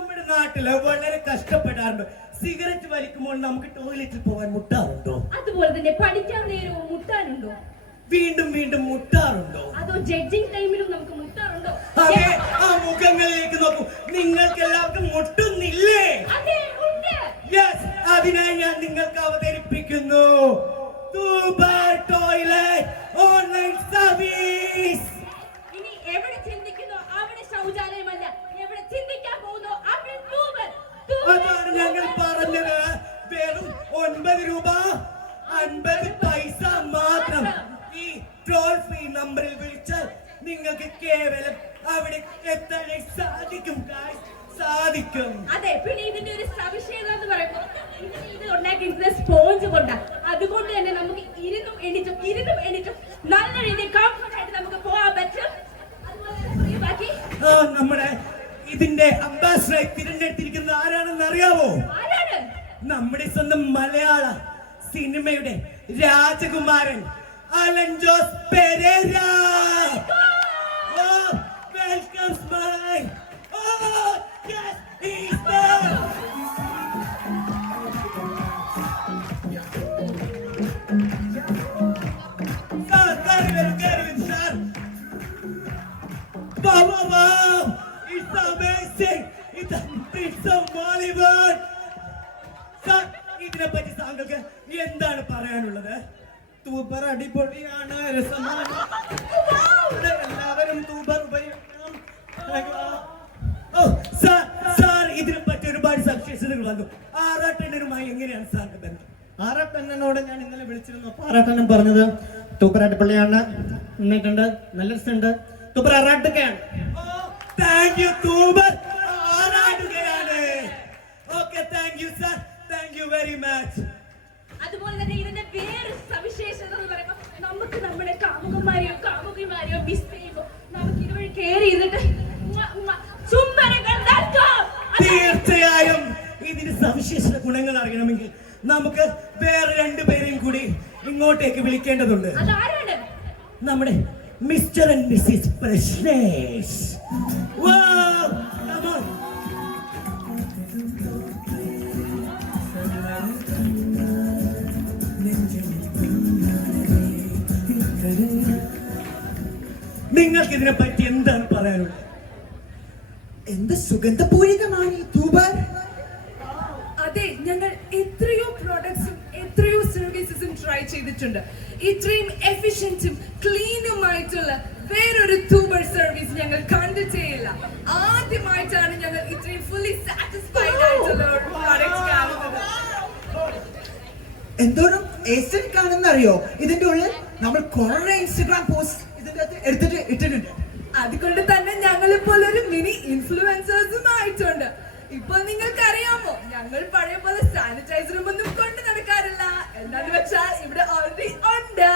നമ്മുടെ നാട്ടില് വളരെ കഷ്ടപ്പെടാറുണ്ട്. സിഗരറ്റ് വലിക്കുമ്പോൾ നമുക്ക് ടോയ്ലറ്റിൽ പോകാൻ മുട്ടാറുണ്ടോ? അതുപോലെ തന്നെ പഠിക്കാൻ നേരവും മുട്ടാനുണ്ടോ? വീണ്ടും വീണ്ടും മുട്ടാറുണ്ടോ? അതോ ജഡ്ജിങ് ടൈമിലും നമുക്ക് മുട്ടാറുണ്ടോ? അതെ, ആ മുഖങ്ങളിലേക്ക് നോക്കൂ. നിങ്ങൾക്ക് എല്ലാവർക്കും മുട്ടുന്നില്ലേ? യെസ്, അതിനായി ഞാൻ നിങ്ങൾക്ക് അവതരിപ്പിക്കുന്നു ടോയ്ലറ്റ് ഓൺലൈൻ സർവീസ്. ഇനി എവിടെ ചിന്തിക്കുന്നോ അവിടെ ശൗചാലയമല്ല, എവിടെ ചിന്തിക്കാൻ പോകുന്നോ അവിടെ ട്യൂബർ. അതാണ് ഞങ്ങൾ പറഞ്ഞത്. വെറും 9 രൂപ 50 പൈസ മാത്രം. ഈ ടോൾ ഫ്രീ നമ്പറിൽ വിളിച്ചാൽ നിങ്ങൾക്ക് കേവലം അവിടെ എത്താൻ സാധിക്കും. സാധിക്കും. അതെ, പിന്നെ ഇതിന്റെ ഒരു സവിശേഷത എന്ന് പറയുമ്പോൾ ഇത് ഉണ്ടാക്കിയിരിക്കുന്ന സ്പോഞ്ച് കൊണ്ടാ. അതുകൊണ്ട് തന്നെ നമുക്ക് ഇരുന്നും എണീറ്റും നല്ല രീതിയിൽ കംഫർട്ട് ആയിട്ട് നമുക്ക് പോകാൻ പറ്റും. നമ്മുടെ ഇതിന്റെ അംബാസിഡർ തിരഞ്ഞെടുത്തിരിക്കുന്നത് ആരാണെന്ന് അറിയാവോ? നമ്മുടെ സ്വന്തം മലയാള സിനിമയുടെ രാജകുമാരൻ Alan Jose Perera. Welcome smile. Yes, he's there. Sir, get in, sir. Wow, it's amazing. It's a Bollywood. Sir, ഇതിനെ പറ്റി താങ്കൾക്ക് എന്താണ് പറയാനുള്ളത്? തൂബർ അടിപൊളിയാണ്, രസമാണ്. എല്ലാവരും തൂബർ ഉപയോഗിക്കണം. ഇതിനെ പറ്റി ഒരുപാട് സവിശേഷതകൾ വന്നു. ആറാട്ടണ്ണനുമായി എങ്ങനെയാണ് സാറിന്റെ ബന്ധം? ആറാട്ടണ്ണനോട് ഞാൻ ഇന്നലെ വിളിച്ചിരുന്നു. അപ്പൊ ആറാട്ടണ്ണൻ പറഞ്ഞത് തൂപ്പർ അടിപൊളിയാണ്, നിന്നിട്ടുണ്ട്, നല്ല രസമുണ്ട്, തൂപ്പർ ആറാട്ടുകയാണ്. താങ്ക് യു തൂബർ ആറാട്ടുകയാണ്. Okay, thank you sir, thank you very much. അതുപോലെ തന്നെ ഇതിന്റെ വേറെ സവിശേഷത എന്ന് പറയുമ്പോൾ നമുക്ക് നമ്മുടെ കാമുകന്മാരെയോ മിസ് ചെയ്യുമ്പോൾ നമുക്ക് ഇതുവഴി കയറി ഇരുന്നിട്ട് തീർച്ചയായും ഇതിന് സവിശേഷ ഗുണങ്ങൾ അറിയണമെങ്കിൽ നമുക്ക് വേറെ 2 പേരെയും കൂടി ഇങ്ങോട്ടേക്ക് വിളിക്കേണ്ടതുണ്ട്. നമ്മുടെ മിസ്റ്റർ ആൻഡ് മിസ്സിസ് പ്രശ്നേഷ്. നിങ്ങൾക്ക് ഇതിനെ പറ്റി എന്താണ് പറയാനുള്ളത്? എന്ത് സുഗന്ധപൂരിതമാണ് ഈ തൂബർ. അതെ, ഞങ്ങൾ എത്രയോ പ്രോഡക്ട്സും എത്രയോ സർവീസസും ട്രൈ ചെയ്തിട്ടുണ്ട്. ഇത്രയും എഫിഷ്യന്റും ക്ലീനുമായിട്ടുള്ള വേറൊരു തൂബർ സർവീസ് ഞങ്ങൾ കണ്ടിട്ടേയില്ല. ആദ്യമായിട്ടാണ് ഞങ്ങൾ ഇത്രയും ഫുള്ളി സാറ്റിസ്ഫൈഡ് ആയിട്ടുള്ള ഒരു പ്രോഡക്റ്റ് കാണുന്നത്. എന്തോരം എസ്റ്റേറ്റ് കാണുന്നറിയോ? ഇതിന്റെ ഉള്ളിൽ നമ്മൾ കുറെ ഇൻസ്റ്റഗ്രാം പോസ്റ്റ് ഇതിന്റെ അകത്ത് എടുത്തിട്ട് ഇട്ടിട്ടുണ്ട്. അതുകൊണ്ട് തന്നെ ഞങ്ങൾ ഇപ്പോൾ ഒരു മിനി ഇൻഫ്ലുവൻസേഴ്സും ആയിട്ടുണ്ട്. ഇപ്പൊ നിങ്ങൾക്ക് അറിയാമോ, ഞങ്ങൾ പഴയ പോലെ സാനിറ്റൈസറും ഒന്നും കൊണ്ട് നടക്കാറില്ല. എന്താന്ന് വെച്ചാൽ ഇവിടെ ഓൾറെഡി ഉണ്ട്.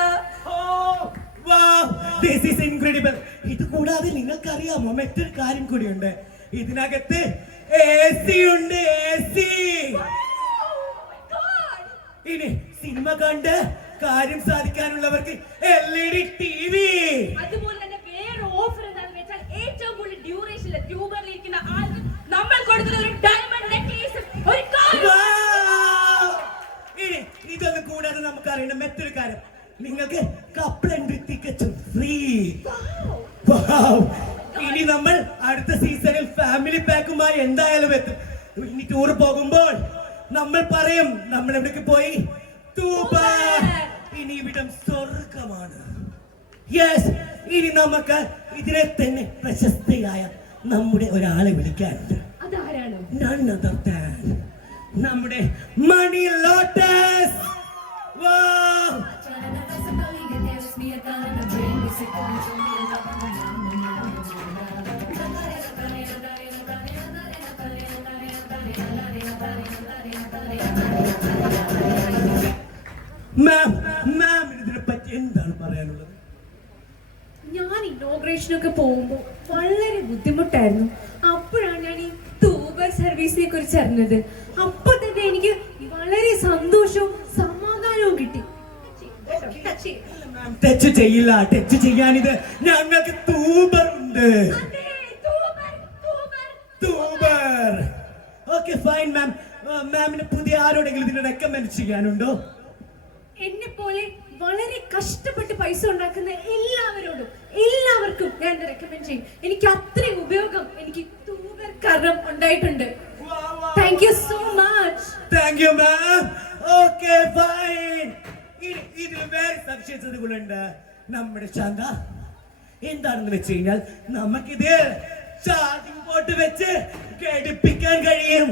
ഇത് കൂടാതെ നിങ്ങൾക്ക് അറിയാമോ മറ്റൊരു കാര്യം കൂടിയുണ്ട്. ഇതിനകത്ത് AC ഉണ്ട്. AC. ഇനി സിനിമ കണ്ട് കാര്യം സാധിക്കാനുള്ളവർക്ക് LED TV. അതുപോലെ തന്നെ വേറെ ഓഫർ എന്താണെന്ന് വെച്ചാൽ ഏറ്റവും കൂടുതൽ ഡ്യൂറേഷനിൽ ട്യൂബറിൽ ഇരിക്കുന്ന ആൾക്ക് നമ്മൾ കൊടുക്കുന്ന ഒരു ഡയമണ്ട് നെക്ലേസ്, ഒരു കാർ. ഇനി ഇതൊന്നും കൂടാതെ നമുക്ക് അറിയണം മറ്റൊരു കാര്യം. നിങ്ങൾക്ക് കപ്പിൾ എൻട്രി ടിക്കറ്റും ഫ്രീ. ഇനി നമ്മൾ അടുത്ത സീസണിൽ ഫാമിലി പാക്കുമായി എന്തായാലും എത്തും. ഇനി ടൂർ പോകുമ്പോൾ നമ്മൾ പറയും നമ്മൾ എവിടേക്ക് പോയി? തൂബർ. ഇനി ഇവിടം സ്വർഗമാണ്. യെസ്, ഇനി നമുക്ക് ഇതിനെ തന്നെ പ്രശസ്തയായ നമ്മുടെ ഒരാളെ വിളിക്കാനുണ്ട്. അതാരാണ്? None other than നമ്മുടെ മണി ലോട്ടസ്. മാം ഇതിനെ പറ്റി എന്താണ് പറയാനുള്ളത്? ഞാൻ ഇനോഗ്രേഷനൊക്കെ പോകുമ്പോൾ വളരെ ബുദ്ധിമുട്ടായിരുന്നു. അപ്പോഴാണ് ഞാൻ ഈ തൂബർ സർവീസിനെ കുറിച്ച് അറിഞ്ഞത്. അപ്പൊ തന്നെ എനിക്ക് വളരെ സന്തോഷവും സമാധാനവും കിട്ടി. ടച്ച് ചെയ്യില്ല, ടച്ച് ചെയ്യാനിത് ഞങ്ങൾക്ക് തൂബർ ഉണ്ട്. തൂബർ. ഓക്കെ ഫൈൻ മാം. മാമിന് പുതിയ ആരോടെങ്കിലും ഇതിനെ റെക്കമെൻഡ് ചെയ്യാനുണ്ടോ? എന്നെ പോലെ വളരെ കഷ്ടപ്പെട്ട് പൈസ ഉണ്ടാക്കുന്ന എല്ലാവർക്കും ഞാൻ റെക്കമെൻഡ് ചെയ്യും. എനിക്ക് അത്രയും ഉപയോഗം എനിക്ക് തൂബർ കാരണം ഉണ്ടായിട്ടുണ്ട്. Thank you so much. Thank you ma'am. Okay fine. ഇതിൽ വേറെ സവിശേഷതകളുണ്ട്. നമ്മുടെ ചന്ത എന്താണെന്ന് വെച്ച് കഴിഞ്ഞാൽ നമുക്കിത് ചാർജിംഗ് പോർട്ട് വെച്ച് ഘടിപ്പിക്കാൻ കഴിയും.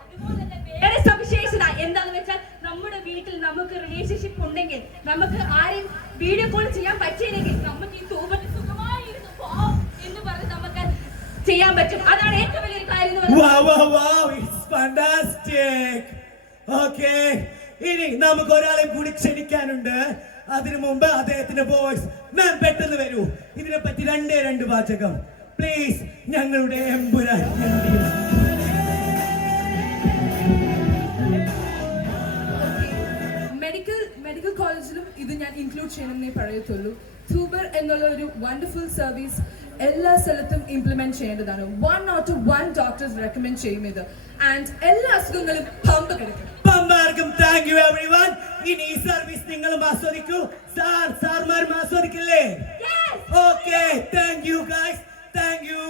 അതുപോലെ തന്നെ വേറെ സവിശേഷത എന്താണെന്ന് വെച്ചാൽ നമ്മുടെ വീട്ടിൽ നമുക്ക് റിലേഷൻഷിപ്പ് ഉണ്ടെങ്കിൽ നമുക്ക് ആരെയും വീഡിയോ കോൾ ചെയ്യാൻ പറ്റിയില്ലെങ്കിൽ നമുക്ക് ഈ തൂബറിൽ സുഖമായിരുന്നു എന്ന് പറഞ്ഞ് നമുക്ക് ചെയ്യാൻ പറ്റും. അതാണ് ഏറ്റവും വലിയൊരു കാര്യം എന്ന് പറയുന്നത്. Wow, it's fantastic. Okay. ഇനി നമുക്ക് ഒരാളെ കൂടി ക്ഷണിക്കാനുണ്ട്. അതിനു മുമ്പ് അദ്ദേഹത്തിന്റെ വോയിസ്. മാം പെട്ടെന്ന് വരൂ. ഇതിനെ പറ്റി രണ്ട് വാചകം പ്ലീസ്. ഞങ്ങളുടെ എമ്പുരാൻ മെഡിക്കൽ കോളേജിലും ഇത് ഞാൻ ഇൻക്ലൂഡ് ചെയ്യണമെന്നേ പറയത്തുള്ളൂ. തൂബർ എന്നുള്ള ഒരു വണ്ടർഫുൾ സർവീസ് എല്ലാ സ്ഥലത്തും ഇംപ്ലിമെന്റ് ചെയ്യേണ്ടതാണ്. 1 or 1 ഡോക്ടേഴ്സ് റെക്കമെൻഡ് ചെയ്യും ഇത്. ആൻഡ് എല്ലാ അസുഖങ്ങളും പമ്പ് കിടക്കും. പമ്പാർക്കും താങ്ക് യു എവരിവൺ. ഇനി ഈ സർവീസ് നിങ്ങളും ആസ്വദിക്കൂ. സാർമാരും ആസ്വദിക്കില്ലേ? Okay thank you guys. Thank U.